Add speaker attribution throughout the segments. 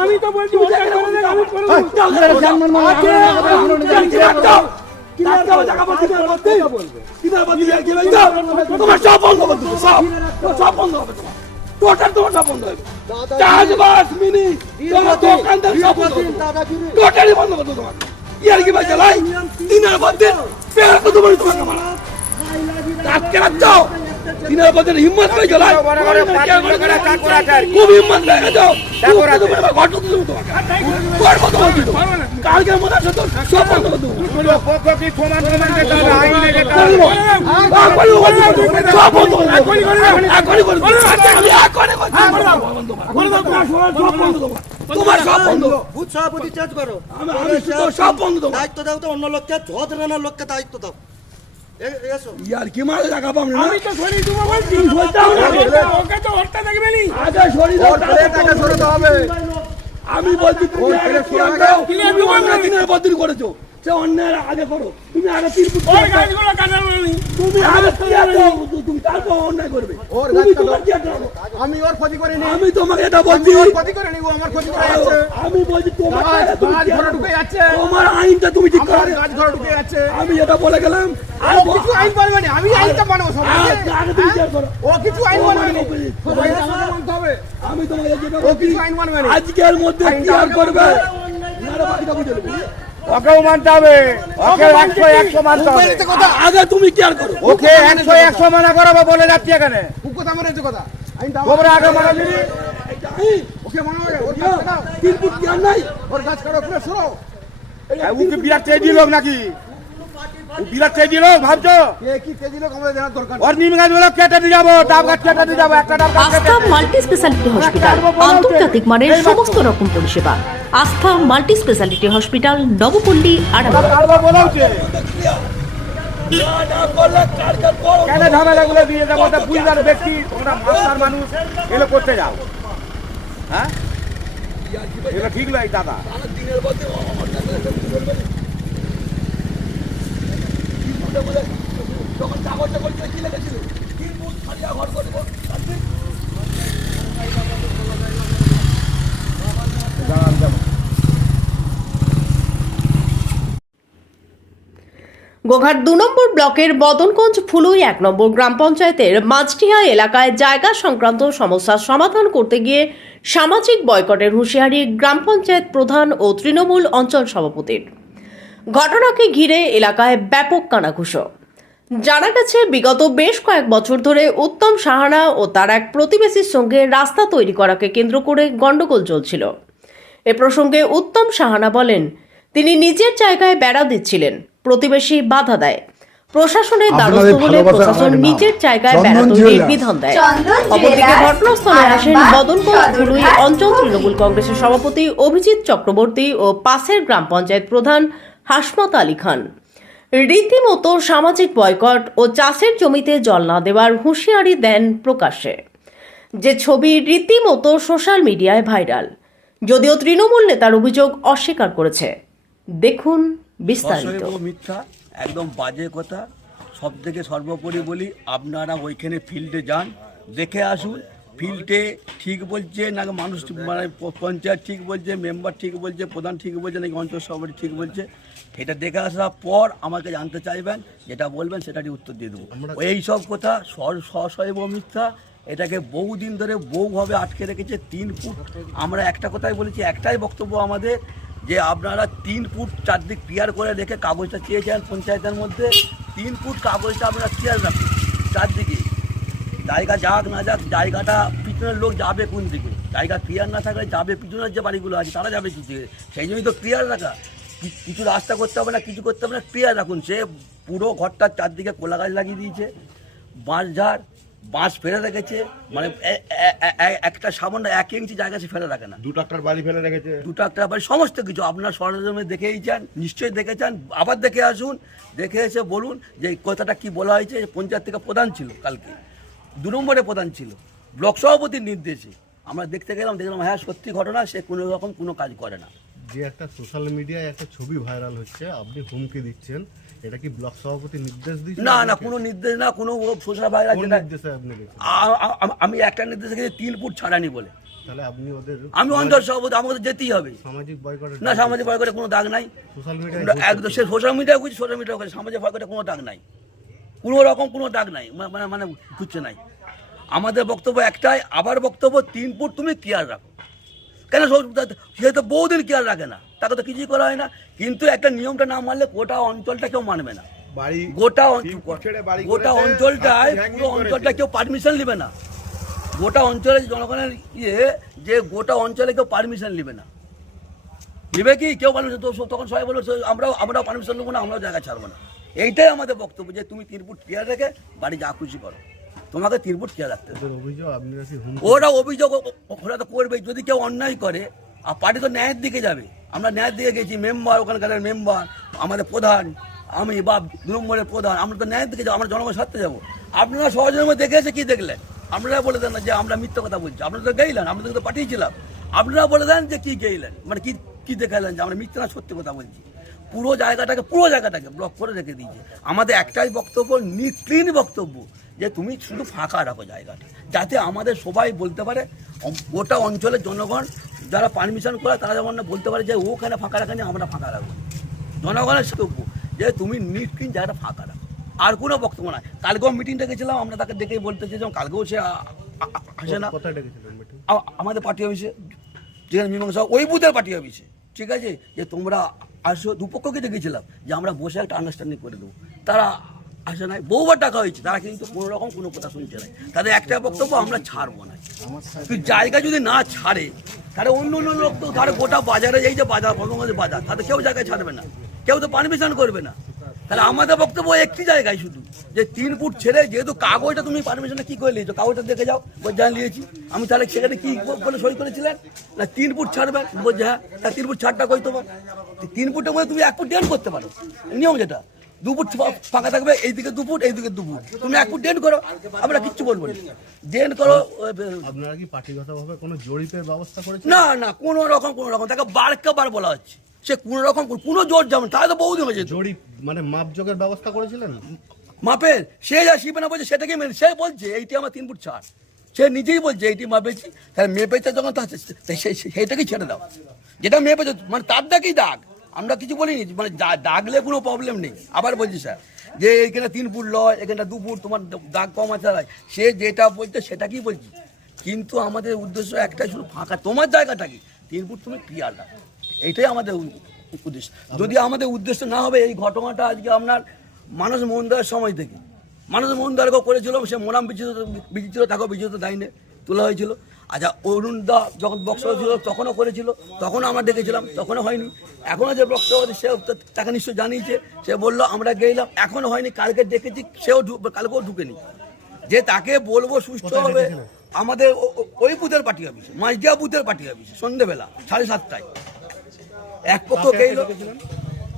Speaker 1: আমি তো বলছি।
Speaker 2: তোমার সব বন্ধ হবে, সব সব বন্ধ হবে তোমার টোটাল তোমার সব বন্ধ হবে চাষবাস মিনি তোমার দোকানদার সব বন্ধ টোটালি বন্ধ করতে তোমার ইয়ার কি ভাই চালাই দিনের মধ্যে পেয়ার কত বড় তোমাকে মারা কাটকে রাখছো হিম্মত করে চলাই খুব হিম্মত লাগে যাও ঘটক দেবো তোমার মনে সব বন্ধ করে তোমার বন্ধ
Speaker 3: বুথ সভাপতি চেঞ্জ করো
Speaker 2: আমি সব বন্ধ
Speaker 3: দায়িত্ব দাও তো অন্য লোককে ধরনের লোককে দায়িত্ব দাও
Speaker 2: ইয়ার কি মারে টাকা পাবো
Speaker 1: আমি তো দেবো বলছি। ওকে তো হত্যা দেখবে নি।
Speaker 2: আগে সরি দাও টাকা সরাতে হবে। আমি বলছি তুমি দিনের করেছ? সে অন্যের আগে করো। তুমি আগে
Speaker 1: ওই গাছগুলো কাটার বলিনি।
Speaker 2: তুমি আগে তুমি তারপর অন্যায় করবে। তুমি তোমার কি একটা হবে?
Speaker 4: আমি ওর ক্ষতি করিনি
Speaker 2: আমি তোমাকে এটা বলছি।
Speaker 4: ওর ক্ষতি করিনি ও আমার ক্ষতি করে যাচ্ছে।
Speaker 2: আমি বলছি তোমার
Speaker 4: গাছ
Speaker 2: তুমি
Speaker 4: ঘরে ঢুকে যাচ্ছে।
Speaker 2: তোমার আইনটা তুমি ঠিক
Speaker 4: আমার
Speaker 2: করো।
Speaker 4: গাছ ঘরে ঢুকে যাচ্ছে।
Speaker 2: আমি এটা বলে গেলাম। আর
Speaker 4: কিছু আইন মানবে না। আমি আইনটা মানবো সব।
Speaker 2: করো।
Speaker 4: ও কিছু আইন না।
Speaker 2: মানবে না।
Speaker 4: সবাই আমাকে মানতে হবে।
Speaker 2: আমি তোমাকে
Speaker 4: ও কিছু আইন মানবে না।
Speaker 2: আজকের মধ্যে ক্লিয়ার
Speaker 4: আগে
Speaker 2: করবে? বাকিটা বুঝে নেব।
Speaker 1: ওকেও মানতে হবে। ওকে একশো একশো মানতে হবে।
Speaker 2: আগে তুমি ক্লিয়ার করো।
Speaker 1: ওকে একশো একশো মানা করাবো বলে যাচ্ছি এখানে।
Speaker 4: কথা মেরেছে কথা।
Speaker 1: তোমরা আগে মানা দিবি।
Speaker 4: ওকে মানা ওর
Speaker 2: তিন ফুট ক্লিয়ার নাই।
Speaker 4: ওর গাছ কাটাও পুরো সরো।
Speaker 1: ওকে বিরাট চেয়ে দিল নাকি? বিরাট চেয়ে দিল ভাবছ?
Speaker 4: কে কি তেজি লোক আমাদের দরকার
Speaker 1: ওর নিম গাছগুলো কেটে দিয়ে যাব ডাব গাছ কেটে দিয়ে যাব একটা ডাব গাছ
Speaker 5: মাল্টি স্পেশালিটি হসপিটাল আন্তর্জাতিক মানের সমস্ত রকম পরিষেবা। Astha multi speciality hospital Nabapalli Arambag.
Speaker 1: কেন ঝামেলাগুলো দিয়ে যাব? বুঝদার ব্যক্তি তোমরা মাস্টার মানুষ। এগুলো করতে যাও। হ্যাঁ? এগুলো ঠিক নয় দাদা।
Speaker 2: দিনের পর দিন অন্যায় করে তুমি বলবে না। তিন ফুটে বলে, যখন কাগজটা করছিল কি লেগেছিল? তিন খালি ঘর করব।
Speaker 5: গোঘাট দু নম্বর ব্লকের বদনগঞ্জ ফুলুই এক নম্বর গ্রাম পঞ্চায়েতের মাঝটিহা এলাকায় জায়গা সংক্রান্ত সমস্যার সমাধান করতে গিয়ে সামাজিক বয়কটের হুঁশিয়ারি গ্রাম পঞ্চায়েত প্রধান ও তৃণমূল অঞ্চল সভাপতির। ঘটনাকে ঘিরে এলাকায় ব্যাপক কানাঘুষো। জানা গেছে, বিগত বেশ কয়েক বছর ধরে উত্তম সাহানা ও তার এক প্রতিবেশীর সঙ্গে রাস্তা তৈরি করাকে কেন্দ্র করে গণ্ডগোল চলছিল। এ প্রসঙ্গে উত্তম সাহানা বলেন, তিনি নিজের জায়গায় বেড়া দিচ্ছিলেন। প্রতিবেশী বাধা দেয়। প্রশাসনের দ্বারস্থ হলে প্রশাসন নিজের জায়গায় বেড়া তৈরির বিধান দেয়। অপরদিকে ঘটনাস্থলে আসেন বদনগঞ্জ ধুলুই অঞ্চল তৃণমূল কংগ্রেসের সভাপতি অভিজিৎ চক্রবর্তী ও পাশের গ্রাম পঞ্চায়েত প্রধান হাসমত আলী খান। রীতিমতো সামাজিক বয়কট ও চাষের জমিতে জল না দেওয়ার হুঁশিয়ারি দেন প্রকাশ্যে। যে ছবি রীতিমতো সোশ্যাল মিডিয়ায় ভাইরাল যদিও তৃণমূল নেতার অভিযোগ অস্বীকার করেছে। দেখুন বিস্তারিত।
Speaker 6: মিথ্যা একদম বাজে কথা। সব থেকে সর্বোপরি বলি আপনারা ওইখানে ফিল্ডে যান দেখে আসুন। ফিল্ডে ঠিক বলছে না মানুষ মানে পঞ্চায়েত ঠিক বলছে মেম্বার ঠিক বলছে প্রধান ঠিক বলছে নাকি অঞ্চল সভাপতি ঠিক বলছে এটা দেখে আসার পর আমাকে জানতে চাইবেন যেটা বলবেন সেটারই উত্তর দিয়ে দেবো। এই সব কথা সর- সশৈব মিথ্যা। এটাকে বহুদিন ধরে বহুভাবে আটকে রেখেছে তিন ফুট। আমরা একটা কথাই বলেছি একটাই বক্তব্য আমাদের যে আপনারা তিন ফুট চারদিক ক্লিয়ার করে রেখে কাগজটা চেয়েছেন পঞ্চায়েতের মধ্যে, তিন ফুট কাগজটা আপনারা ক্লিয়ার রাখুন, চারদিকে। জায়গা যাক না যাক, জায়গাটা পিছনের লোক যাবে কোন দিকে? জায়গা ক্লিয়ার না থাকলে যাবে পিছনের যে বাড়িগুলো আছে, তারা যাবে কি দিকে সেই জন্যই তো ক্লিয়ার রাখা। কিছু রাস্তা করতে হবে না, কিছু করতে হবে না ক্লিয়ার রাখুন। সে পুরো ঘরটার চারদিকে কোলা গাছ লাগিয়ে দিয়েছে, বাঁশ ঝাড় বাঁশ ফেলে রেখেছে মানে একটা সামান্য এক ইঞ্চি জায়গা সে ফেলে রাখে না।
Speaker 4: দু ট্রাক্টর বাড়ি ফেলে রেখেছে।
Speaker 6: দুটো একটা বাড়ি সমস্ত কিছু আপনার সরজমে দেখেই যান নিশ্চয়ই দেখেছেন আবার দেখে আসুন দেখে এসে বলুন যে কথাটা কি বলা হয়েছে পঞ্চায়েত থেকে প্রধান ছিল কালকে দু নম্বরে প্রধান ছিল ব্লক সভাপতির নির্দেশে। আমরা দেখতে গেলাম দেখলাম হ্যাঁ সত্যি ঘটনা সে কোনো রকম কোনো কাজ করে না।
Speaker 7: যে একটা সোশ্যাল মিডিয়ায় একটা ছবি ভাইরাল হচ্ছে আপনি হুমকি দিচ্ছেন এটা কি ব্লক সভাপতি নির্দেশ দিচ্ছেন
Speaker 6: না না কোনো নির্দেশ না কোনো সোশ্যাল
Speaker 7: নির্দেশে আপনি
Speaker 6: আমি একটা নির্দেশ গেছি তিন ফুট ছাড়ানি বলে।
Speaker 7: তাহলে আপনি ওদের
Speaker 6: আমি অঞ্চল সভাপতি আমাকে যেতেই হবে।
Speaker 7: সামাজিক বয়কটের
Speaker 6: না সামাজিক বয়কটে কোনো দাগ নাই।
Speaker 7: সোশ্যাল মিডিয়ায়
Speaker 6: একদম সে সোশ্যাল মিডিয়া খুঁজছি সোশ্যাল মিডিয়া খুঁজছি সামাজিক বয়কটে কোনো দাগ নাই। কোনো রকম কোনো দাগ নাই মানে মানে খুঁজছে নাই। আমাদের বক্তব্য একটাই আবার বক্তব্য তিন ফুট তুমি কেয়ার রাখো। কেন সে তো বহুদিন কেয়ার রাখে না। তাকে তো কিছুই করা হয় না। কিন্তু একটা নিয়মটা না মানলে গোটা অঞ্চলটা কেউ মানবে না। গোটা গোটা অঞ্চলটায় পুরো অঞ্চলটা কেউ পারমিশন নেবে না। গোটা অঞ্চলে জনগণের ইয়ে যে গোটা অঞ্চলে কেউ পারমিশন নেবে না। নেবে কি? কেউ পারমিশন তো তখন সবাই বলবে "সে- আমরাও আমরাও পারমিশন নেব না আমরাও জায়গা ছাড়বো না। এইটাই আমাদের বক্তব্য যে তুমি তিন ফুট কেয়ার রেখে বাড়ি যা খুশি করো। তোমাকে তিন ফুট কেয়ার রাখতে ওরা অভিযোগ ওরা তো করবে যদি কেউ অন্যায় করে আর পার্টি তো ন্যায়ের দিকে যাবে আমরা ন্যায় দিকে গেছি, মেম্বার, ওখানকার মেম্বার, আমাদের প্রধান, আমি বা নম্বরের প্রধান, আমরা তো ন্যায় দিকে যাব, আমরা জনগণের সাথে যাব। আপনারা সহজের মধ্যে দেখে এসে কি দেখলেন? আপনারা বলে দেন না যে আমরা মিথ্যা কথা বলছি, আপনারা তো গেইলেন আপনাদের তো পাঠিয়েছিলাম। আপনারা বলে দেন যে কি গেইলেন মানে কি কি দেখালেন যে আমরা মিথ্যা না, সত্যি কথা বলছি। পুরো জায়গাটাকে পুরো জায়গাটাকে ব্লক করে রেখে দিয়েছে। আমাদের একটাই বক্তব্য ক্লিন বক্তব্য, যে তুমি শুধু ফাঁকা রাখো জায়গাটা, যাতে আমাদের সবাই বলতে পারে গোটা অঞ্চলের জনগণ যারা পারমিশন করে তারা যেমন না বলতে পারে যে ওখানে ফাঁকা রাখেনি আমরা ফাঁকা রাখব। জনগণের বক্তব্য যে তুমি ক্লিন জায়গাটা ফাঁকা রাখো। আর কোনো বক্তব্য নাই। কালকেও মিটিংটা গেছিলাম আমরা তাকে ডেকে বলতে চেয়েছিলাম কালকেও সে আসে না। আমাদের পার্টি অফিসে। যেখানে মীমাংসা ওই বুথের পার্টি অফিসে। ঠিক আছে? যে তোমরা আসো দুপক্ষকে ডেকেছিলাম যে আমরা বসে একটা আন্ডারস্ট্যান্ডিং করে দেবো। তারা আসে নাই। বহুবার টাকা হয়েছে, তারা কিন্তু কোনো রকম কোনো কথা শুনছে না তাদের একটা বক্তব্য আমরা ছাড়বো না। তুই জায়গা যদি না ছাড়ে, তাহলে অন্য অন্য লোক তো তাহলে গোটা বাজারে এই যে বাজার বঙ্গবন্ধু বাজার তাদের কেউ জায়গায় ছাড়বে না। কেউ তো পারমিশন করবে না। তাহলে আমাদের বক্তব্য একটি জায়গায় শুধু, যে তিন ফুট ছেড়ে যেহেতু কাগজটা তুমি পারমিশনটা কি করে নিয়েছো? কাগজটা দেখে যাও, বলছে হ্যাঁ নিয়েছি। আমি তাহলে সেখানে কি বলে সই করেছিলেন? না, তিন ফুট ছাড়বেন বলছে হ্যাঁ তিন ফুট ছাড়টা কই তোমার? তিন ফুটের মধ্যে তুমি এক ফুট ডেন করতে পারো। নিয়ম যেটা। দু ফুট ফাঁকা থাকবে এইদিকে দু ফুট এইদিকে দু ফুট তুমি এক ফুট ডেন করো আমরা কিচ্ছু বলব না। ডেন করো
Speaker 7: আপনারা কি পার্টিগতভাবে কোনো জরিপের ব্যবস্থা করেছেন?
Speaker 6: না না কোনো রকম কোনো রকম। তাকে বারকে বার বলা হচ্ছে। সে কোনো রকম কোনো জোর যেমন তাহলে তো বহুদিন হয়েছে
Speaker 7: জরিপ মানে মাপযোগের ব্যবস্থা করেছিলেন?
Speaker 6: মাপের সে যা শিবে না বলছে সেটাকে মেনে সে বলছে এইটি আমার তিন ফুট ছাড় সে নিজেই বলছে এইটি মাপেছি। তাহলে মেপেছে যখন তা সে- সে- সে- সেইটাকেই ছেড়ে দাও। যেটা মেপেছে মানে তার দাগই দাগ। আমরা কিছু বলিনি মানে দাগলে কোনো প্রবলেম নেই। আবার বলছি, স্যার, যে এইখানে তিন ফুট লয়, এখানটা দু ফুট, তোমার দাগ কম আছে সে যেটা বলছে, সেটাকেই বলছি। কিন্তু আমাদের উদ্দেশ্য একটাই, শুধু ফাঁকা। তোমার জায়গাটা কি? তিন ফুট তুমি ক্লিয়ার রাখো এইটাই আমাদের উদ্দেশ্য। যদি আমাদের উদ্দেশ্য না হবে, এই ঘটনাটা আজকে আপনার মানুষ মন দেওয়ার সময় থেকে। মানুষ মন দেওয়ার করেছিল, সে মোনাম বিচিত্র বিচিত্র তাকেও বিচিত্র দায়নে তোলা হয়েছিল। আচ্ছা অরুণ দা যখন বক্স ছিল তখনও করেছিল তখনও আমরা ডেকেছিলাম তখনও হয়নি। এখনও যে বক্স সে তাকে নিশ্চয় জানিয়েছে। সে বলল আমরা গেলাম এখনও হয়নি কালকে ডেকেছি সেও কালকেও ঢুকেনি। যে তাকে বলব সুস্থ হবে আমাদের ওই বুথের পার্টি অফিসে মাঝদিয়া বুথের পার্টি অফিসে সন্ধ্যেবেলা সাড়ে সাতটায়। এক পক্ষ গেল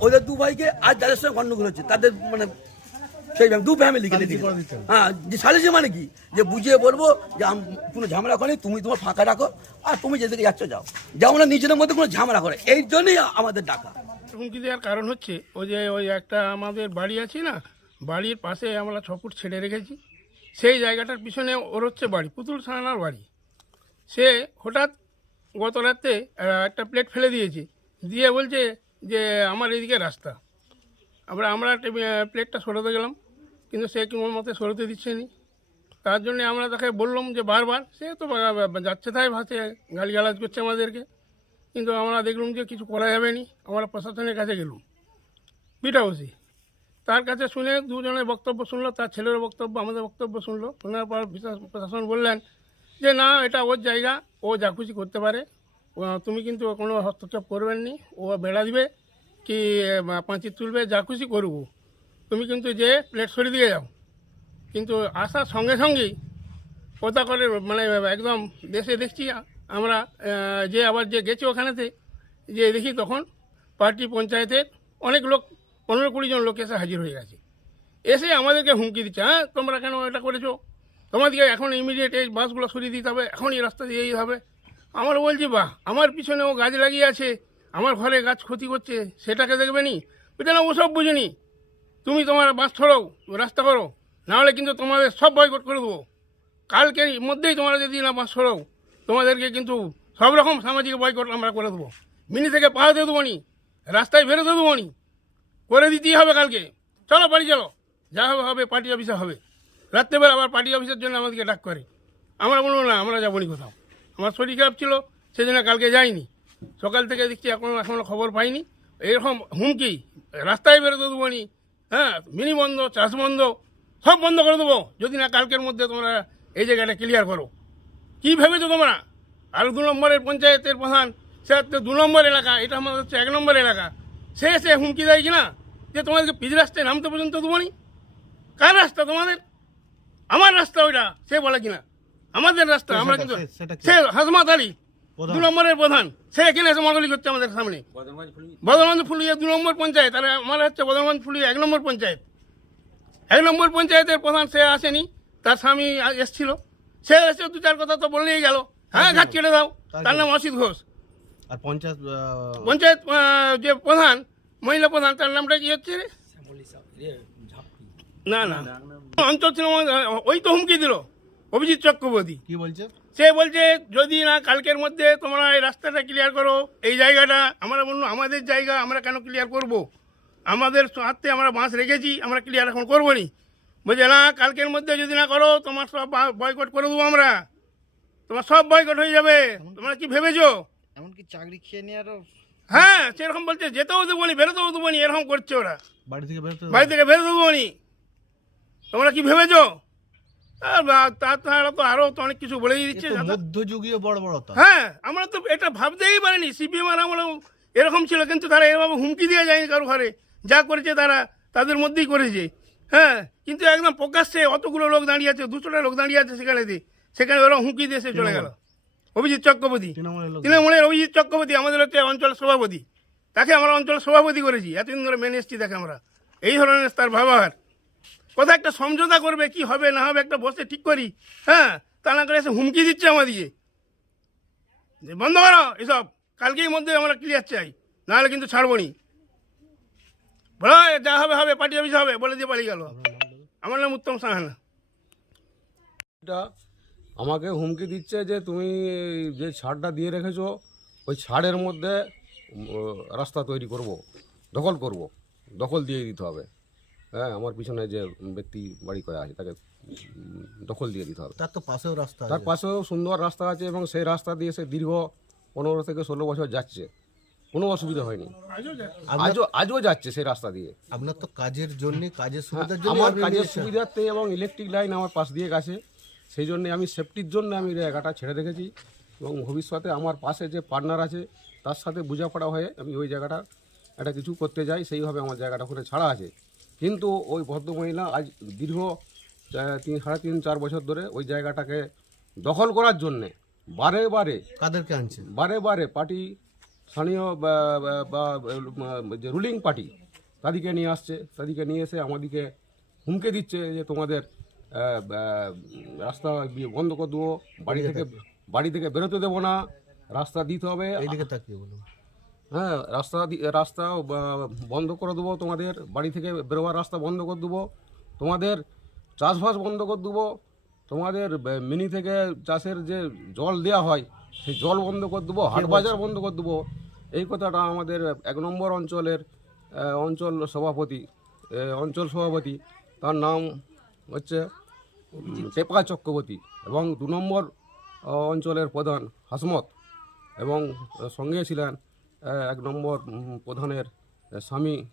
Speaker 6: ওদের দু ভাইকে আর যাদের সঙ্গে গণ্ডগোল হচ্ছে তাদের মানে সেই দু ডেকে হ্যাঁ যে সালিসি মানে কি? যে বুঝিয়ে বলব যে আম- কোনো ঝামেলা করে তুমি তোমার ফাঁকা রাখো আর তুমি যেদিকে যাচ্ছ যাও। যেমন না নিজেদের মধ্যে কোনো ঝামেলা করে এই জন্যই আমাদের ডাকা।
Speaker 8: হুমকি দেওয়ার কারণ হচ্ছে? ওই যে ওই একটা আমাদের বাড়ি আছে না বাড়ির পাশে আমরা ছ ফুট ছেড়ে রেখেছি। সেই জায়গাটার পিছনে ওর হচ্ছে বাড়ি পুতুল সাহানার বাড়ি। সে হঠাৎ গত রাতে একটা প্লেট ফেলে দিয়েছে। দিয়ে বলছে যে আমার এদিকে রাস্তা। আমরা আমরা প্লেটটা সরাতে গেলাম। কিন্তু সে কি মতে সরতে দিচ্ছে নি? তার জন্য আমরা তাকে বললাম যে বারবার, সে তো যাচ্ছে তাই ভাসে, গালিগালাজ করছে আমাদেরকে। কিন্তু আমরা দেখলাম যে কিছু করা যাবে না, আমরা প্রশাসনের কাছে গেলাম। পিঠা বসি তার কাছে শুনে দুজনের বক্তব্য শুনলো, তার ছেলের বক্তব্য, আমাদের বক্তব্য শুনলো। শোনার পর প্রশাসন বললেন যে, না, এটা ওর জায়গা, ও যা খুশি করতে পারে। তুমি কিন্তু কোনো হস্তক্ষেপ করবেন নি, ও বেড়া দিবে, কি পাঁচি তুলবে, যা খুশি করব তুমি কিন্তু যে প্লেট সরিয়ে দিয়ে যাও। কিন্তু আসার সঙ্গে সঙ্গেই কথা করে মানে একদম দেশে দেখছি আমরা যে আবার যে গেছি ওখানেতে, যে দেখি তখন পার্টি পঞ্চায়েতের অনেক লোক, পনেরো কুড়ি জন লোক এসে হাজির হয়ে গেছে। এসে আমাদেরকে হুমকি দিচ্ছে হ্যাঁ তোমরা কেন এটা করেছ? তোমাদেরকে এখন ইমিডিয়েট এই বাসগুলো সরিয়ে দিতে হবে, এখন এই রাস্তা দিয়ে হবে। আমার বলছি, বাহ, আমার পিছনেও গাছ লাগিয়ে আছে, আমার ঘরে গাছ ক্ষতি করছে, সেটাকে দেখবে নি? বলছে, না, ওসব বুঝিনি। তুমি তোমার বাস ছড়াও রাস্তা করো। নাহলে কিন্তু তোমাদের সব বয়কট করে দেবো। কালকের মধ্যেই তোমরা যদি না বাস ছড়াও তোমাদেরকে কিন্তু সব রকম সামাজিক বয়কট আমরা করে দেবো। মিনি থেকে পাহাড়ে দেবো নি, রাস্তায় বেরোতে দেবো নি। করে দিতেই হবে কালকে। চলো, বাড়ি চলো। যা হবে হবে পার্টি অফিসে হবে। রাত্রেবেলা আবার পার্টি অফিসের জন্য আমাদেরকে ডাক করে। আমরা বলব, না, আমরা যাব নি কোথাও। আমার শরীর খারাপ ছিল, সেজন্য কালকে যাইনি। সকাল থেকে দেখছি এখনও এখনও খবর পাইনি। এরকম হুমকি, রাস্তায় বেরোতে দেবো নি। হ্যাঁ মিনি বন্ধ চাষ বন্ধ সব বন্ধ করে দেবো। যদি না কালকের মধ্যে তোমরা এই জায়গাটা ক্লিয়ার করো। কি ভেবেছো তোমরা? আর দু নম্বরের পঞ্চায়েতের প্রধান সে হচ্ছে দু নম্বর এলাকা এটা আমাদের হচ্ছে এক নম্বর এলাকা। সে সে হুমকি দেয় কিনা? যে তোমাদেরকে পিচ রাস্তায় নামতে পর্যন্ত দেবো নি? কার রাস্তা তোমাদের? আমার রাস্তা ওইটা সে বলে কিনা? আমাদের রাস্তা আমরা কিন্তু
Speaker 7: সে- কে?
Speaker 8: হাজমাত আলী। দু নম্বরের প্রধান। সে এখানে এসে মডলি করছে আমাদের সামনে। বদলগঞ্জ ফুলিয়ে দু নম্বর পঞ্চায়েত আর আমার হচ্ছে বদলগঞ্জ ফুলিয়ে এক নম্বর পঞ্চায়েত। এক নম্বর পঞ্চায়েতের প্রধান সে আসেনি তার স্বামী এসছিল। সে এসে দু চার কথা তো বললেই গেল। হ্যাঁ ঘাট কেটে দাও। তার নাম অসিত ঘোষ।
Speaker 7: আর পঞ্চায়েত
Speaker 8: পঞ্চায়েত যে প্রধান মহিলা প্রধান তার নামটা কি হচ্ছে রে? না না। অঞ্চল ছিল ওই তো হুমকি দিল অভিজিৎ চক্রবর্তী।
Speaker 7: কি বলছে?
Speaker 8: সে বলছে যদি না কালকের মধ্যে তোমরা এই রাস্তাটা ক্লিয়ার করো এই জায়গাটা আমরা বলল আমাদের জায়গা আমরা কেন ক্লিয়ার করব। আমাদের হাতে আমরা বাঁশ রেখেছি আমরা ক্লিয়ার এখন করব নি? বলছে না কালকের মধ্যে যদি না করো তোমার সব বয়কট করে দেবো আমরা। তোমার সব বয়কট হয়ে যাবে। তোমরা কি ভেবেছো?
Speaker 3: এমনকি চাকরি খেয়ে নেওয়ারও
Speaker 8: হ্যাঁ সেরকম বলছে যেতেও দেবো নি বেরোতেও দেবো নি এরকম করছে ওরা।
Speaker 7: বাড়ি থেকে
Speaker 8: বাড়ি থেকে বেরো দেবো নি। তোমরা কি ভেবেছো? আর তাছাড়া তো আরও তো অনেক কিছু বলেই দিচ্ছে
Speaker 7: মধ্যযুগীয় বড় বড়তা
Speaker 8: হ্যাঁ আমরা তো এটা ভাবতেই পারিনি সিপিএম আর আমরাও এরকম ছিল কিন্তু তারা এভাবে হুমকি দিয়ে যায়নি কারও ঘরে। যা করেছে তারা তাদের মধ্যেই করেছে। হ্যাঁ কিন্তু একদম প্রকাশ্যে অতগুলো লোক দাঁড়িয়ে আছে দুশোটা লোক দাঁড়িয়ে আছে সেখানে দিয়ে। সেখানে ওরা হুমকি দিয়ে সে চলে গেল। অভিজিৎ চক্রবর্তী।
Speaker 7: তৃণমূলের
Speaker 8: অভিজিৎ চক্রবর্তী আমাদের হচ্ছে অঞ্চল সভাপতি। তাকে আমরা অঞ্চল সভাপতি করেছি। এতদিন ধরে মেনে এসছি তাকে আমরা। এই ধরনের তার ব্যবহার। কোথাও একটা সমঝোতা করবে, কি হবে, না হবে, একটা বসে ঠিক করি। হ্যাঁ তা না করে এসে হুমকি দিচ্ছে আমাদেরকে। যে বন্ধ করো এসব, কালকেই মধ্যে আমরা ক্লিয়ার চাই, নাহলে কিন্তু ছাড়বো নি। বলো যা হবে হবে, পার্টি অফিস হবে, বলে দিয়ে পালিয়ে গেল। আমার নাম উত্তম সাহানা।
Speaker 9: এটা আমাকে হুমকি দিচ্ছে যে তুমি যে ছাড়টা দিয়ে রেখেছো, ওই ছাড়ের মধ্যে রাস্তা তৈরি করব, দখল করব, দখল দিয়ে দিতে হবে। হ্যাঁ আমার পিছনে যে ব্যক্তি বাড়ি করে আছে তাকে দখল দিয়ে দিতে হবে।
Speaker 7: তার তো পাশেও রাস্তা
Speaker 9: তার পাশেও সুন্দর রাস্তা আছে এবং সেই রাস্তা দিয়ে সে দীর্ঘ পনেরো থেকে ষোলো বছর যাচ্ছে। কোনো অসুবিধা হয়নি। আজও আজও যাচ্ছে সেই রাস্তা দিয়ে।
Speaker 7: আপনার তো কাজের জন্য কাজের
Speaker 9: হ্যাঁ,
Speaker 7: সুবিধার জন্য
Speaker 9: আমার কাজের সুবিধার্থে এবং ইলেকট্রিক লাইন আমার পাশ দিয়ে গেছে। সেই জন্য আমি সেফটির জন্য আমি জায়গাটা ছেড়ে রেখেছি এবং ভবিষ্যতে আমার পাশে যে পার্টনার আছে তার সাথে বোঝাপড়া হয়ে আমি ওই জায়গাটা একটা কিছু করতে যাই। সেইভাবে আমার জায়গাটা ওখানে ছাড়া আছে। কিন্তু ওই ভদ্রমহিলা আজ দীর্ঘ তিন সাড়ে তিন চার বছর ধরে ওই জায়গাটাকে দখল করার জন্যে বারে বারে
Speaker 7: কাদেরকে আনছে
Speaker 9: বারে বারে পার্টি স্থানীয় বা- যে রুলিং পার্টি তাদেরকে নিয়ে আসছে তাদেরকে নিয়ে এসে আমাদেরকে হুমকে দিচ্ছে যে তোমাদের রাস্তা বন্ধ করে দেবো বাড়ি থেকে বাড়ি থেকে বেরোতে দেবো না রাস্তা দিতে হবে।
Speaker 7: এইদিকে তাকিয়ে বলুন।
Speaker 9: হ্যাঁ রাস্তা রাস্তা বন্ধ করে দেবো তোমাদের বাড়ি থেকে বেরোবার রাস্তা বন্ধ করে দেবো। তোমাদের চাষবাস বন্ধ করে দেবো। তোমাদের মিনি থেকে চাষের যে জল দেওয়া হয় সেই জল বন্ধ করে দেবো হাট বাজার বন্ধ করে দেবো। এই কথাটা আমাদের এক নম্বর অঞ্চলের অঞ্চল সভাপতি অঞ্চল সভাপতি তার নাম হচ্ছে টেপা চক্রবর্তী এবং দু নম্বর অঞ্চলের প্রধান হাসমত এবং সঙ্গে ছিলেন এক নম্বর প্রধানের স্বামী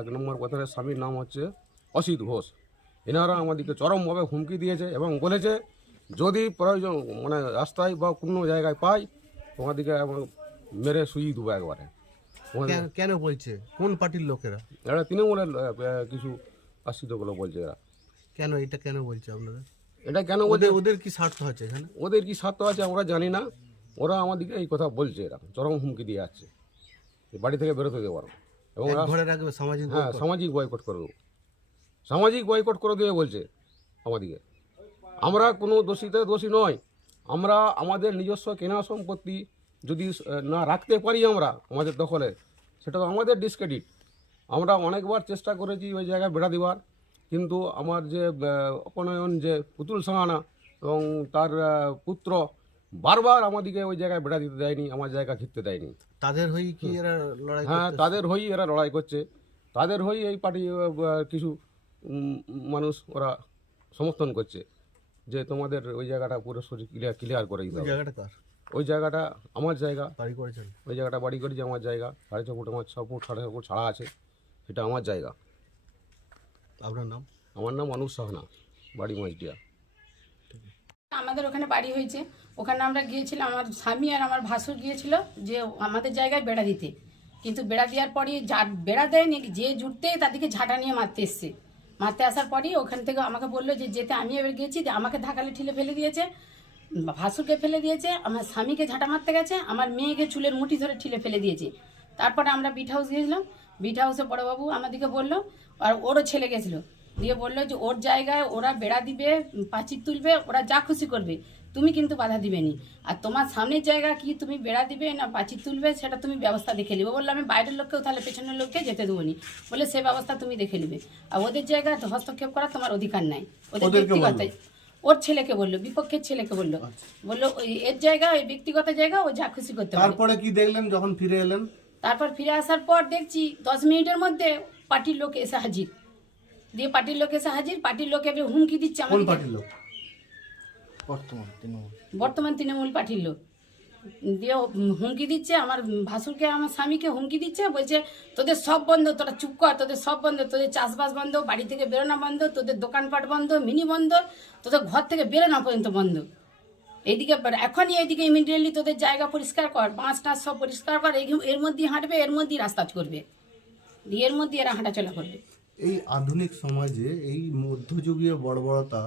Speaker 9: এক নম্বর প্রধানের স্বামীর নাম হচ্ছে অসিত ঘোষ। এনারা আমাদেরকে চরমভাবে হুমকি দিয়েছে এবং বলেছে যদি প্রয়োজন মানে রাস্তায় বা কোনো জায়গায় পাই তোমাদেরকে মেরে শুয়ে দেবো একবারে।
Speaker 7: কেন- বলছে? কোন পার্টির লোকেরা?
Speaker 9: এরা তৃণমূলের কিছু আশ্রিতগুলো বলছে এরা।
Speaker 7: কেন এটা কেন বলছে আপনারা?
Speaker 9: এটা কেন
Speaker 7: ওদের ওদের কি স্বার্থ আছে এখানে?
Speaker 9: ওদের কি স্বার্থ আছে আমরা জানি না। ওরা আমাদেরকে এই কথা বলছে এরা চরম হুমকি দিয়ে যে বাড়ি থেকে বেরোতে দেবো না এবং
Speaker 7: সামাজিক
Speaker 9: হ্যাঁ। সামাজিক বয়কট করে দেবো। সামাজিক বয়কট করে দেবে বলছে আমাদেরকে। আমরা কোনো দোষীতে দোষী নয় আমরা আমাদের নিজস্ব কেনা সম্পত্তি যদি না রাখতে পারি আমরা আমাদের দখলে সেটা তো আমাদের ডিসক্রেডিট আমরা অনেকবার চেষ্টা করেছি ওই জায়গায় বেড়া দেওয়ার কিন্তু আমার যে অপনয়ন যে পুতুল সাহানা এবং তার পুত্র বারবার আমাদেরকে ওই জায়গায় বেড়া দিতে দেয়নি আমার জায়গা ঘিরতে দেয়নি।
Speaker 7: তাদের হয়ে কি এরা লড়াই
Speaker 9: হ্যাঁ তাদের হয়েই এরা লড়াই করছে। তাদের হয়েই এই পার্টি কিছু মানুষ ওরা সমর্থন করছে যে তোমাদের ওই জায়গাটা পুরো শরীর ক্লিয়ার ক্লিয়ার করে দিতে
Speaker 7: ওই জায়গাটা কার?
Speaker 9: ওই জায়গাটা আমার জায়গা।
Speaker 7: বাড়ি করেছেন?
Speaker 9: ওই জায়গাটা বাড়ি করেছি আমার জায়গা। সাড়ে ছ ফুট আমার ছ ফুট সাড়ে ছ ফুট ছাড়া আছে সেটা আমার জায়গা।
Speaker 7: আপনার নাম?
Speaker 9: আমার নাম অনুজ সাহনা বাড়ি মাঝডিয়া
Speaker 10: আমাদের ওখানে বাড়ি হয়েছে। ওখানে আমরা গিয়েছিলাম, আমার স্বামী আর আমার ভাসুর গিয়েছিল যে আমাদের জায়গায় বেড়া দিতে। কিন্তু বেড়া দেওয়ার পরই বেড়া দেয়নি, যে জুটতে তাদেরকে ঝাঁটা নিয়ে মারতে এসছে। মারতে আসার পরই ওখান থেকে আমাকে বলল যে যেতে আমি এবার গিয়েছি, যে আমাকে ধাকালে ঠিলে ফেলে দিয়েছে, ভাসুরকে ফেলে দিয়েছে, আমার স্বামীকে ঝাঁটা মারতে গেছে, আমার মেয়েকে চুলের মুঠি ধরে ঠিলে ফেলে দিয়েছে। তারপরে আমরা বিট হাউস গিয়েছিলাম বিট হাউসে বড়বাবু আমাদেরকে বলল, আর ওরও ছেলে গেছিল। দিয়ে বলল যে ওর জায়গায় ওরা বেড়া দিবে পাঁচির তুলবে ওরা যা খুশি করবে। তুমি কিন্তু বাধা দিবে নি। আর তোমার সামনের জায়গা কি তুমি বেড়া দিবে না পাঁচির তুলবে সেটা তুমি ব্যবস্থা দেখে নেবে। বলল আমি বাইরের লোককেও তাহলে পেছনের লোককে যেতে দেবো নি। বলে সে ব্যবস্থা তুমি দেখে নেবে। আর ওদের জায়গায় হস্তক্ষেপ করা তোমার অধিকার নাই। ওদের ব্যক্তিগত ওর ছেলেকে বলল বিপক্ষের ছেলেকে বলল। বলল ওই এর জায়গা ওই ব্যক্তিগত জায়গা ও যা খুশি করতে পারে।
Speaker 7: তারপরে কি দেখলেন যখন ফিরে এলেন?
Speaker 10: তারপর ফিরে আসার পর দেখছি দশ মিনিটের মধ্যে পার্টির লোক এসে হাজির। দিয়ে পার্টির লোক এসে হাজির পার্টির লোক এবার হুমকি দিচ্ছে
Speaker 7: কোন
Speaker 10: আমাদের
Speaker 7: পার্টির লোক? বর্তমান তৃণমূল।
Speaker 10: বর্তমান তৃণমূল পার্টির লোক। দিয়ে হুমকি দিচ্ছে আমার ভাসুরকে আমার স্বামীকে হুমকি দিচ্ছে বলছে তোদের সব বন্ধ তোরা চুপ কর তোদের সব বন্ধ তোদের চাষবাস বন্ধ বাড়ি থেকে বেরোনো বন্ধ তোদের দোকানপাট বন্ধ মিনি বন্ধ তোদের ঘর থেকে বেরোনো পর্যন্ত বন্ধ। এইদিকে এখনই এইদিকে ইমিডিয়েটলি তোদের জায়গা পরিষ্কার কর বাঁশ টাঁশ সব পরিষ্কার কর এই- এর মধ্যেই হাঁটবে এর মধ্যেই রাস্তা করবে। দিয়ে এর মধ্যে এরা হাঁটাচলা করবে।
Speaker 7: এই আধুনিক সমাজে এই মধ্যযুগীয় বর্বরতা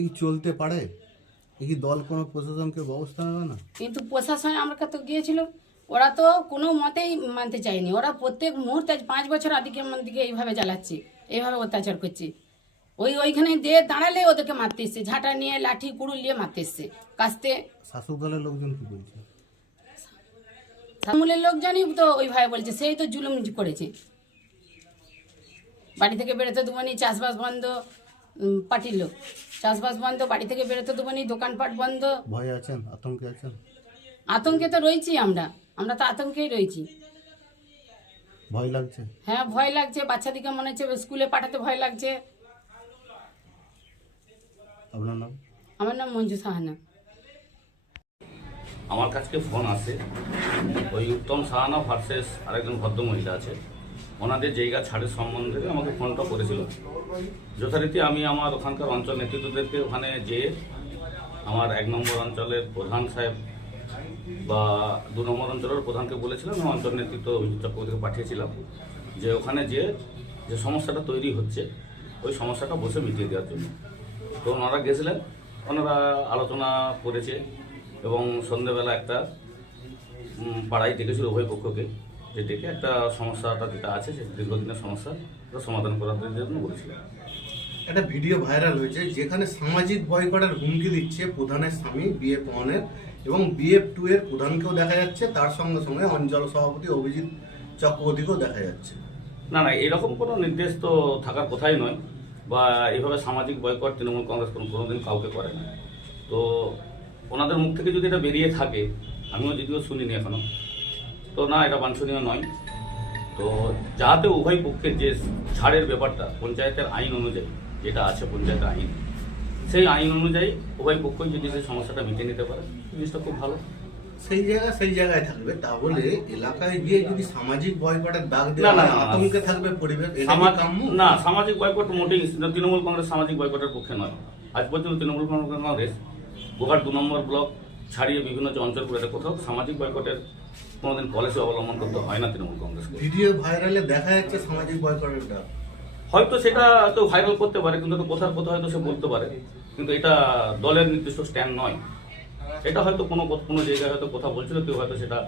Speaker 7: এই চলতে পারে? এই দল কোনো প্রশাসনকে ব্যবস্থা নেবে না?
Speaker 10: কিন্তু প্রশাসন আমার কাছে গিয়েছিল ওরা তো কোনো মতেই মানতে চায়নি। ওরা প্রত্যেক মুহূর্তে পাঁচ বছর আদিকে দিকে এইভাবে জ্বালাচ্ছে এইভাবে অত্যাচার করছে। ওই ওইখানে দিয়ে দাঁড়ালে ওদেরকে মারতে এসছে ঝাঁটা নিয়ে লাঠি কুড়ুল নিয়ে মারতে এসছে কাস্তে।
Speaker 7: শাসক দলের লোকজন কি বলছে?
Speaker 10: তৃণমূলের লোকজনই তো ওইভাবে বলছে সেই তো জুলুম করেছে। বাড়ি থেকে বেরোতে দেবো নি চাষবাস বন্ধ পার্টির লোক চাষবাস বন্ধ বাড়ি থেকে বেরোতে দেবো নি দোকানপাট বন্ধ।
Speaker 7: ভয় আছেন? আতঙ্কে আছেন?
Speaker 10: আতঙ্কে তো রয়েছি আমরা। আমরা তো আতঙ্কেই রয়েছি।
Speaker 7: ভয় লাগছে?
Speaker 10: হ্যাঁ ভয় লাগছে। বাচ্চাদিকে মনে হচ্ছে স্কুলে পাঠাতে ভয় লাগছে।
Speaker 7: আপনার নাম?
Speaker 10: আমার নাম মঞ্জু সাহানা।
Speaker 11: আমার কাছে ফোন আছে ওই উত্তম সাহানা ভার্সেস আরেকজন ভদ্র মহিলা আছে। ওনাদের জায়গা ছাড়ের সম্বন্ধে আমাকে ফোনটা করেছিল। যথারীতি আমি আমার ওখানকার অঞ্চল নেতৃত্বদেরকে ওখানে যেয়ে আমার এক নম্বর অঞ্চলের প্রধান সাহেব বা দু নম্বর অঞ্চলের প্রধানকে বলেছিলাম অঞ্চল নেতৃত্ব অভিজিৎ চক্রবর্তীকে পাঠিয়েছিলাম যে ওখানে যে যে সমস্যাটা তৈরি হচ্ছে, ওই সমস্যাটা বসে মিটিয়ে দেওয়ার জন্য। তো ওনারা গেছিলেন, ওনারা আলোচনা করেছে এবং সন্ধ্যেবেলা একটা পাড়ায় ডেকেছিল উভয় পক্ষকে। যে ডেকে একটা সমস্যাটা যেটা আছে যে দীর্ঘদিনের সমস্যা সমাধান করার জন্য বলেছিল।
Speaker 7: একটা ভিডিও ভাইরাল হয়েছে যেখানে সামাজিক বয়কটের হুমকি দিচ্ছে প্রধানের স্বামী বিএফ ওয়ানের এবং বিএফ টু এর প্রধানকেও দেখা যাচ্ছে তার সঙ্গে সঙ্গে অঞ্চল সভাপতি অভিজিৎ চক্রবর্তীকেও দেখা যাচ্ছে।
Speaker 11: না না এরকম কোনো নির্দেশ তো থাকার কথাই নয় বা এইভাবে সামাজিক বয়কট তৃণমূল কংগ্রেস কোনো কোনোদিন কাউকে করে না। তো ওনাদের মুখ থেকে যদি এটা বেরিয়ে থাকে আমিও যদিও শুনিনি এখনও তো না এটা বাঞ্ছনীয় নয়। তো যাতে উভয় পক্ষের যে ছাড়ের ব্যাপারটা পঞ্চায়েতের আইন অনুযায়ী যেটা আছে পঞ্চায়েতের আইন সেই আইন অনুযায়ী উভয় পক্ষই যদি সেই সমস্যাটা মিটিয়ে নিতে পারে জিনিসটা খুব ভালো।
Speaker 7: সেই জায়গা সেই জায়গায় থাকবে। তাহলে এলাকায় গিয়ে যদি সামাজিক বয়কটের দাগ দেওয়া
Speaker 11: না।
Speaker 7: আতঙ্কে থাকবে পরিবেশ?
Speaker 11: না সামাজিক বয়কট মোটেই তৃণমূল কংগ্রেস সামাজিক বয়কটের পক্ষে নয়। আজ পর্যন্ত তৃণমূল কংগ্রেস গোহার দু নম্বর ব্লক ছাড়িয়ে বিভিন্ন যে অঞ্চলগুলোতে কোথাও সামাজিক বয়কটের কোনোদিন পলিসি অবলম্বন করতে হয় না তৃণমূল কংগ্রেস
Speaker 7: ভিডিও ভাইরালে দেখা যাচ্ছে সামাজিক বয়কটের ডাক
Speaker 11: হয়তো সেটা তো ভাইরাল করতে পারে কিন্তু তো কোথার কোথাও হয়তো সে বলতে পারে। কিন্তু এটা দলের নির্দিষ্ট স্ট্যান্ড নয়। এটা হয়তো কোনো কোনো জায়গায় হয়তো কথা বলছিল কেউ হয়তো সেটা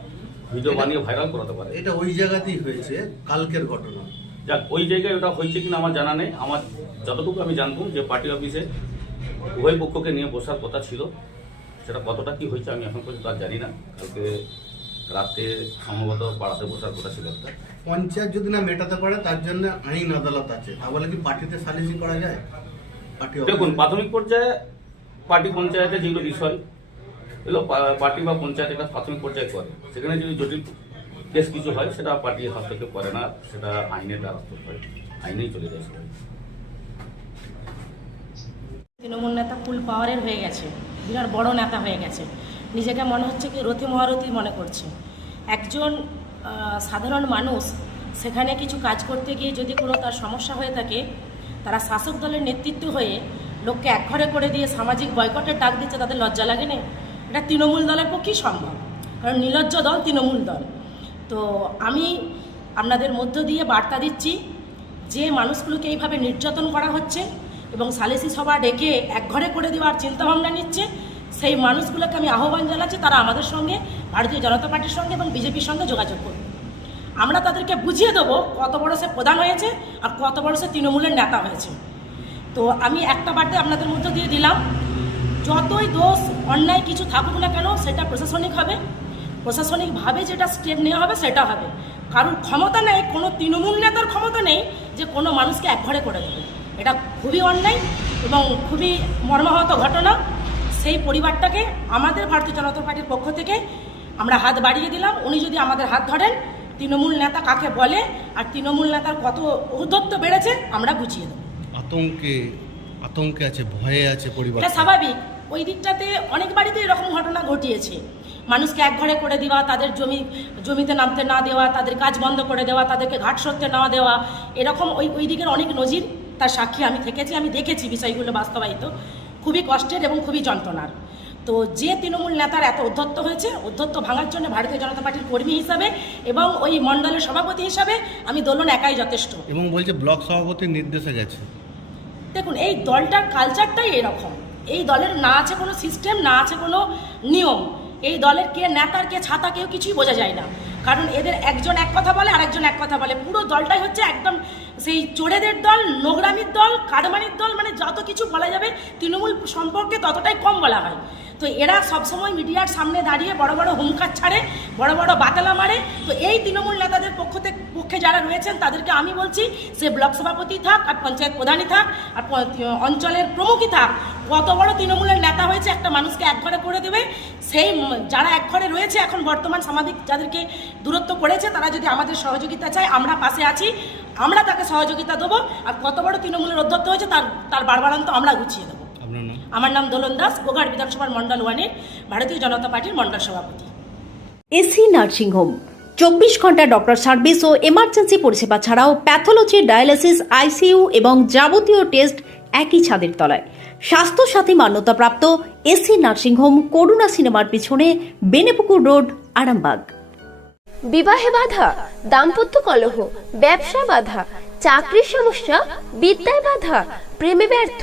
Speaker 11: ভিডিও বানিয়ে ভাইরাল করাতে পারে।
Speaker 7: এটা ওই জায়গাতেই হয়েছে কালকের ঘটনা।
Speaker 11: যাক ওই জায়গায় ওটা হয়েছে কিনা আমার জানা নেই। আমার যতটুকু আমি জানতাম যে পার্টি অফিসে উভয় পক্ষকে নিয়ে বসার কথা ছিল। সেটা কতটা কি হয়েছে আমি এখন পর্যন্ত আর জানি না। কালকে রাতে সম্ভবত পাড়াতে বসার কথা ছিল একটা।
Speaker 7: পঞ্চায়েত যদি না মেটাতে পারে তার জন্য আইন আদালত আছে। তাহলে কি পার্টিতে সালিসি করা যায়? পার্টি
Speaker 11: দেখুন প্রাথমিক পর্যায়ে পার্টি পঞ্চায়েতে যেগুলো বিষয় এগুলো পার্টি বা পঞ্চায়েত এটা প্রাথমিক পর্যায়ে করে। সেখানে যদি জটিল বেশ কিছু হয় সেটা পার্টি হস্তক্ষেপ করে না সেটা আইনের দ্বারস্থ হয়। আইনেই চলে যায় সবাই
Speaker 12: তৃণমূল নেতা ফুল পাওয়ারের হয়ে গেছে। বিরাট বড় নেতা হয়ে গেছে। নিজেকে মনে হচ্ছে কি রথি মহারথী মনে করছে। একজন সাধারণ মানুষ সেখানে কিছু কাজ করতে গিয়ে যদি কোনো তার সমস্যা হয়ে থাকে, তারা শাসক দলের নেতৃত্ব হয়ে লোককে একঘরে করে দিয়ে সামাজিক বয়কটের ডাক দিচ্ছে, তাদের লজ্জা লাগে না? এটা তৃণমূল দলের পক্ষেই সম্ভব। কারণ নির্লজ্জ দল তৃণমূল দল। তো আমি আপনাদের মধ্য দিয়ে বার্তা দিচ্ছি, যে মানুষগুলোকে এইভাবে নির্যাতন করা হচ্ছে এবং সালিসি সভা ডেকে একঘরে করে দেওয়ার চিন্তাভাবনা নিচ্ছে সেই মানুষগুলোকে আমি আহ্বান জানাচ্ছি, তারা আমাদের সঙ্গে, ভারতীয় জনতা পার্টির সঙ্গে এবং বিজেপির সঙ্গে যোগাযোগ করবে আমরা তাদেরকে বুঝিয়ে দেবো কত বড় সে প্রধান হয়েছে আর কত বড় সে তৃণমূলের নেতা হয়েছে। তো আমি একটা বার্তা আপনাদের মধ্যে দিয়ে দিলাম, যতই দোষ, অন্যায় কিছু থাকুক না কেন, সেটা প্রশাসনিক হবে। প্রশাসনিকভাবে যেটা স্টেপ নেওয়া হবে, সেটা হবে। কারণ ক্ষমতা নেই, কোনো তৃণমূল নেতার ক্ষমতা নেই যে কোনো মানুষকে একঘরে করে দেবে। এটা খুবই অন্যায় এবং খুবই মর্মাহত ঘটনা। সেই পরিবারটাকে আমাদের ভারতীয় জনতা পার্টির পক্ষ থেকে আমরা হাত বাড়িয়ে দিলাম। উনি যদি আমাদের হাত ধরেন তৃণমূল নেতা কাকে বলে আর তৃণমূল নেতার কত ঔদ্ধত্য বেড়েছে আমরা বুঝিয়ে দেবো।
Speaker 7: আতঙ্কে আতঙ্কে আছে ভয়ে আছে পরিবার।
Speaker 12: এটা স্বাভাবিক। ওই দিকটাতে অনেক বাড়িতে এরকম ঘটনা ঘটিয়েছে। মানুষকে একঘরে করে দেওয়া তাদের জমি জমিতে নামতে না দেওয়া তাদের কাজ বন্ধ করে দেওয়া তাদেরকে ঘাট সরতে না দেওয়া এরকম ওই ওই দিকের অনেক নজির তার সাক্ষী আমি থেকেছি আমি দেখেছি বিষয়গুলো বাস্তবায়িত। খুবই কষ্টের এবং খুবই যন্ত্রণার। তো যে তৃণমূল নেতার এত উদ্ধত্ত হয়েছে উদ্ধত্ত ভাঙার জন্য ভারতীয় জনতা পার্টির কর্মী হিসাবে এবং ওই মণ্ডলের সভাপতি হিসাবে আমি দোলন একাই যথেষ্ট।
Speaker 7: এবং বলছে ব্লক সভাপতির নির্দেশে গেছে।
Speaker 12: দেখুন এই দলটার কালচারটাই এরকম। এই দলের না আছে কোনো সিস্টেম না আছে কোনো নিয়ম। এই দলের কে নেতার কে ছাতা কেউ কিছুই বোঝা যায় না। কারণ এদের একজন এক কথা বলে আর একজন এক কথা বলে। পুরো দলটাই হচ্ছে একদম সেই চোরেদের দল, নোংরামির দল কারমানির দল মানে যত কিছু বলা যাবে, তৃণমূল সম্পর্কে ততটাই কম বলা হয়। তো এরা সবসময় মিডিয়ার সামনে দাঁড়িয়ে বড় বড় হুঙ্কার ছাড়ে, বড় বড় বাতালা মারে। তো এই তৃণমূল নেতাদের পক্ষ থেকে পক্ষে যারা রয়েছেন, তাদেরকে আমি বলছি, সে ব্লক সভাপতি থাক, আর পঞ্চায়েত প্রধানই থাক, আর অঞ্চলের প্রমুখই থাক। কত বড় তৃণমূলের নেতা হয়েছে, একটা মানুষকে একঘরে করে দেবে। সেই যারা এক ঘরে রয়েছে, এখন বর্তমান সামাজিক যাদেরকে দূরত্ব করেছে, তারা যদি আমাদের সহযোগিতা চায়, আমরা পাশে আছি, আমরা তাকে সহযোগিতা দেবো। আর কত বড় তৃণমূলের অধ্যক্ষ হয়েছে, তার তার বারবারান্ত আমরা গুছিয়ে দেবো। আমার নাম দোলন দাস গোঘাট বিধানসভার মন্ডল ওয়ানের ভারতীয় জনতা পার্টির মন্ডল সভাপতি।
Speaker 5: এসি নার্সিংহোম চব্বিশ ঘণ্টা ডক্টর সার্ভিস ও এমার্জেন্সি পরিষেবা ছাড়াও প্যাথোলজি ডায়ালিসিস আইসিইউ এবং যাবতীয় টেস্ট একই ছাদের তলায়। স্বাস্থ্যসাথী মান্যতাপ্রাপ্ত এসি নার্সিংহোম করুণা সিনেমার পিছনে বেনেপুকুর রোড আরামবাগ।
Speaker 13: বিবাহে বাধা দাম্পত্য কলহ ব্যবসা বাধা চাকরির সমস্যা বিদ্যায় বাধা প্রেমে ব্যর্থ